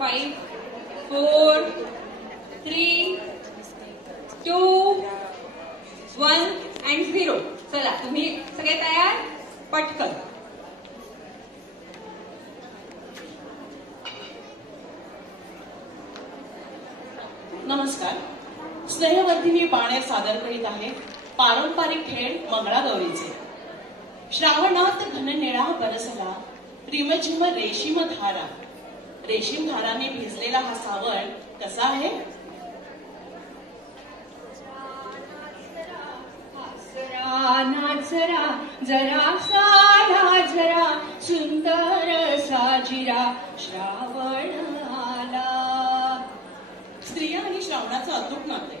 5, 4, 3, 2, 1 and 0. चला तुम्ही सगळे तयार? पटकन. नमस्कार. स्नेहवर्धिनी बाणेर सादर करीत आहे पारंपरिक खेळ मंगळागौरीचे. श्रावणात घननिळा बरसला, रिमझिम रेशीम धारा. रेशीम धाराने भिजलेला हा सावळ कसा आहे? नाचरा जरा साला जरा सुंदर साजिरा श्रावण आला. स्त्रिया आणि श्रावणाचं अतूट नातं आहे.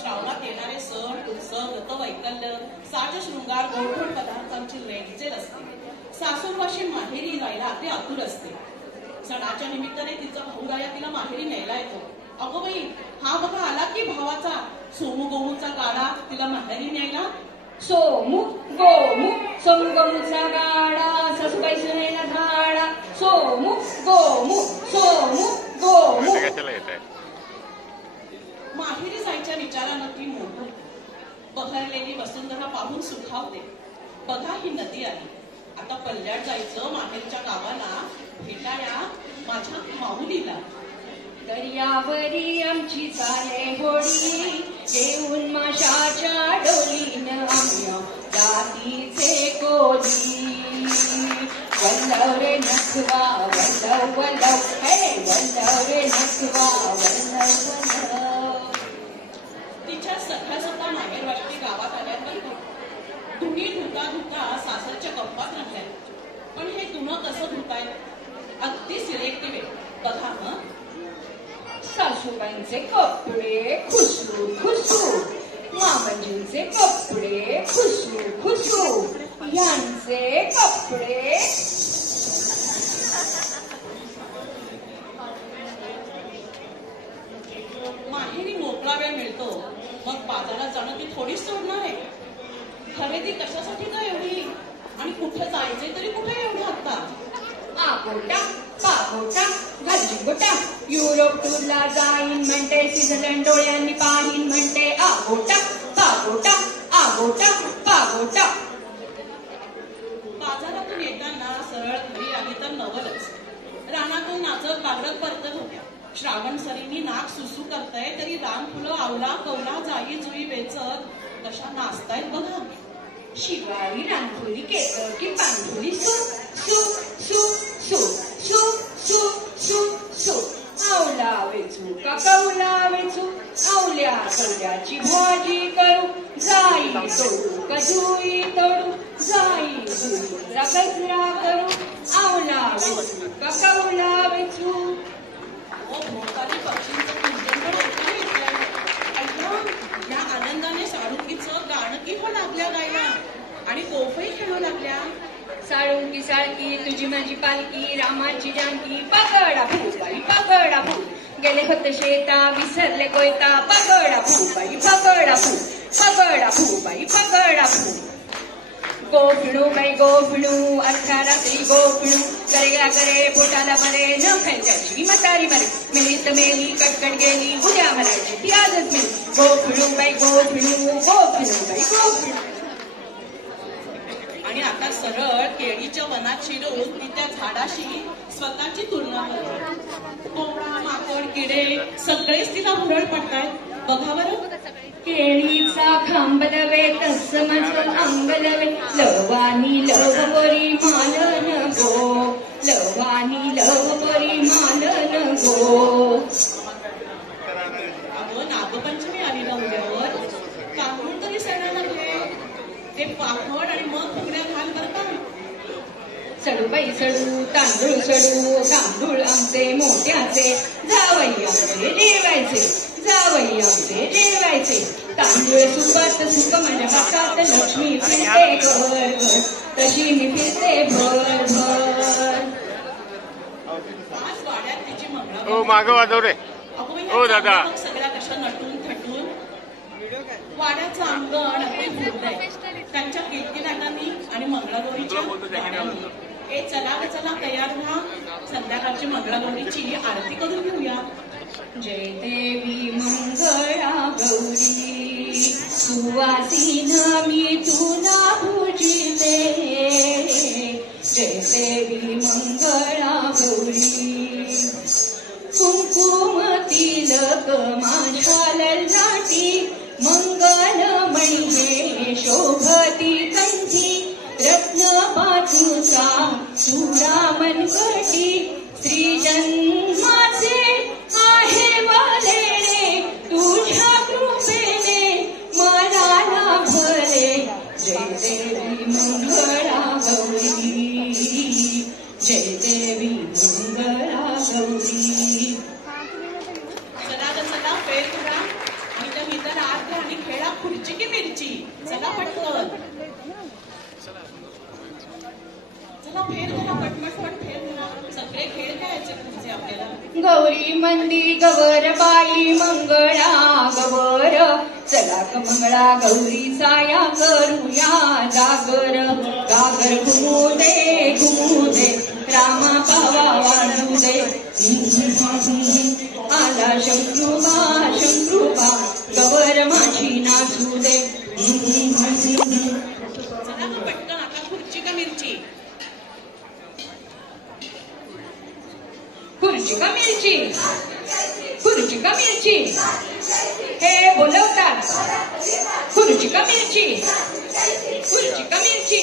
श्रावणात येणारे सण उत्सव व्रतवैकल्य साज शृंगार गोडधोड पदार्थांची रेलचेल असते. सासूरवाशी माहेरी जायला ते आतुर असते. सणाच्या निमित्ताने तिचा भाऊराया तिला माहेरी न्यायला येतो. अगो बाई, हा बघा आला की भावाचा सोमू गोमूचा गाडा तिला माहेरी न्यायला. सोमू गोमू सोमगोमूचा गाडा सासूबाई सुनेला धाडा. सोमू गोमू सोमू गोमू. माहेरी जायच्या विचारानं ती मोठं बहरलेली वसुंधरा पाहून सुखावते. बघा ही नदी आहे. आता पल्ल्यात जायचं माहेरच्या गावाला भेटाया माझ्या माऊलीला. दर्यावरी आमची चाले होडी देऊन माशाच्या डोलीनं आम्ही जातीचे कोली. वल्लव रे नसवा वल्लव वल्लव हे वल्लव रे नसवा वल्लव वल्लव. तिच्या सख्या सुद्धा माहेर वाटते गावात आल्यावर धुणी धुता धुता सासरच्या गप्पात रंगल्या. पण हे धुणं कसं धुताय? अगदी सिलेक्टिव्ह. बघा मग, सासूबाईंचे कपडे खुसू खुसू, मामाजींचे कपडे खुसू खुसू, यांचे कपडे माहेरी मोकळा वेळ मिळतो मग बाजारात जाणं ती थोडीच सोडणार आहे. खरेदी कशासाठी का एवढी? आणि कुठं जायचंय तरी कुठे एवढं आता? आगोटा पागोटा गल्लीगोटा युरोप टूरला जाईन म्हणते, स्वित्झर्लंड डोळ्यांनी पाहीन म्हणते. आगोटा पागोटा आगोटा पागोटा. बाजारातून येताना सरळ घरी आली तर नवलच. रानातून नाचत बागडत परतत होत्या. श्रावण सरींनी नाक सुसू करताय तरी रान फुलं आवला कवला जाई जुई वेचत कशा नाचतायत बघा. शिवारी रांगोळी केतकी पांढुली सु सु सु सु सु सु सु सु. आवला वेचू का कवला वेचू, आवल्या कवल्याची भाजी करू. जाई तोडू का जुई तोडू, जाई जुईचा गजरा करू. आवला वेचू का कवला वेचू. भोवताली पक्षींचं कुंजन या आनंदाने साळुंकीचं गाणं की हो लागल्या गायला आणि कोफही खेळू लागल्या. साळुंकी साळकी तुझी माझी पालकी रामाची जानकी. पगडा फुबाई पगडा फू, गेले होते शेता विसरले कोयता. पगडा फुबाई पगडा फू, पगडा फुबाई पगडा फू. गोफिणू बाई गोफिणू अर्थाला तरी गोफिणू. करेला करे पोटाला मरे न खायची म्हातारी मरे. मेली मेली कटकट गेली उद्या मरायची ती आजच मिळी. गोफिणू बाई गोफिणू गोफिणू बाई गोफिणू. आणि आता सरळ केळीच्या वनात शिरून ती त्या झाडाशी स्वतःची तुलना करते. कोंबडा माकड किडे सगळेच तिला भुरळ पडतायत. बघा बरं. केळीचा खांब लवे तस माझं अंग लवे. लवानी लवपरी मालन गो, लवानी लवपरी मालन गो. अगं नागपंचमी आली ना उद्यावर, कापून तरी सणाला घे. ते पापड आणि मग फुगड्या घाल बरं का. सडू बाई सडू तांदूळ सडू, तांदूळ आमचे मोठ्याचे. जावई आमचे जेवायचे, जावई आमचे जेवायचे. तांदूळ सुपात सुक माझ्या बाकात लक्ष्मी फिरते घर घर, तशी मी फिरते भर भर. आज वाड्यात तिची मंगळा. ओ मागं वाजव रे. ओ दादा. सगळ्या कशा नटून थटून वाड्याचं अंगण अगदी फुललंय त्यांच्या कीर्तिदानांनी आणि मंगळागौरीच्या गाण्यांनी. चला ग चला तयार व्हा, संध्याकाळची मंगळागौरीची आरती करून घेऊया. जय देवी मंगळा गौरी सुवासीन मी तुला पूजिते. जय देवी मंगळा गौरी कुंकुम तिलक माझ्या ललाटी मंगलमणी हे शोभती कंठी रत्न पाचूचा चुरा मनकटी श्री जन्माचे आहे वालेणे तुझ्या कृपेने मला लाभले. जय देवी मंगळा गौरी जय देवी मंगळा गौरी. चला ग चला वेळ करा आणि त्या गीताला आत घ्या आणि खेळा खुर्ची की मिरची. चला पटकन चला फेर घाला पटपट फेर घाला. सगळे खेळ खेळायचे पुढचे आपल्याला. गौरी मंदी गवर बाई मंगळा गवर चला ग मंगळा गौरी साया करूया जागर. गागर घुमू दे रामा पावा वाढू दे. आला शंकरूबा गवर माझी नाचू दे. चला ग पटकन आता खुर्ची का मिरची. खुर्ची का मिरची खुर्ची का मिरची हे बोलवतात. खुर्ची का मिरची खुर्ची का मिरची.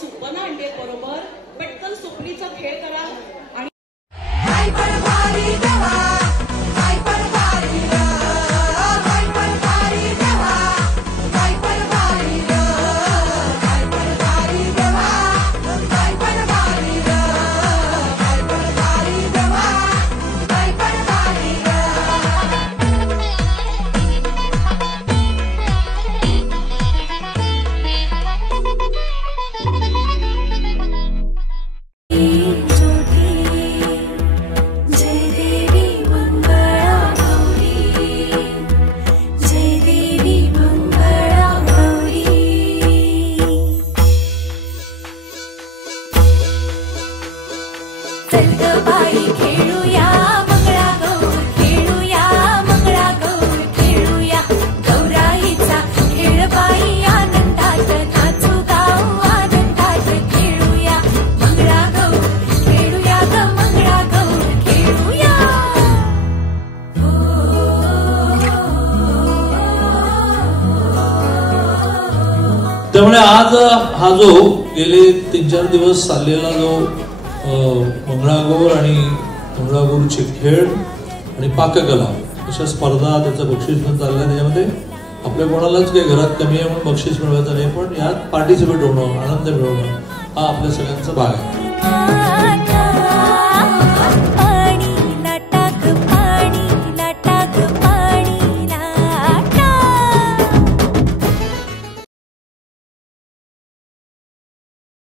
सुपन आणले बरोबर पटकन सुपणीचा खेळ करा. आणि त्यामुळे आज हा जो गेले 3-4 दिवस चाललेला जो मंगळागौर आणि मंगळागौरचे खेळ आणि पाककला अशा स्पर्धा त्याचं बक्षीस पण चाललं. त्याच्यामध्ये आपल्या कोणालाच काही घरात कमी आहे म्हणून बक्षीस मिळवायचं नाही, पण यात पार्टिसिपेट होणं आनंद मिळवणं हा आपल्या सगळ्यांचा भाग आहे.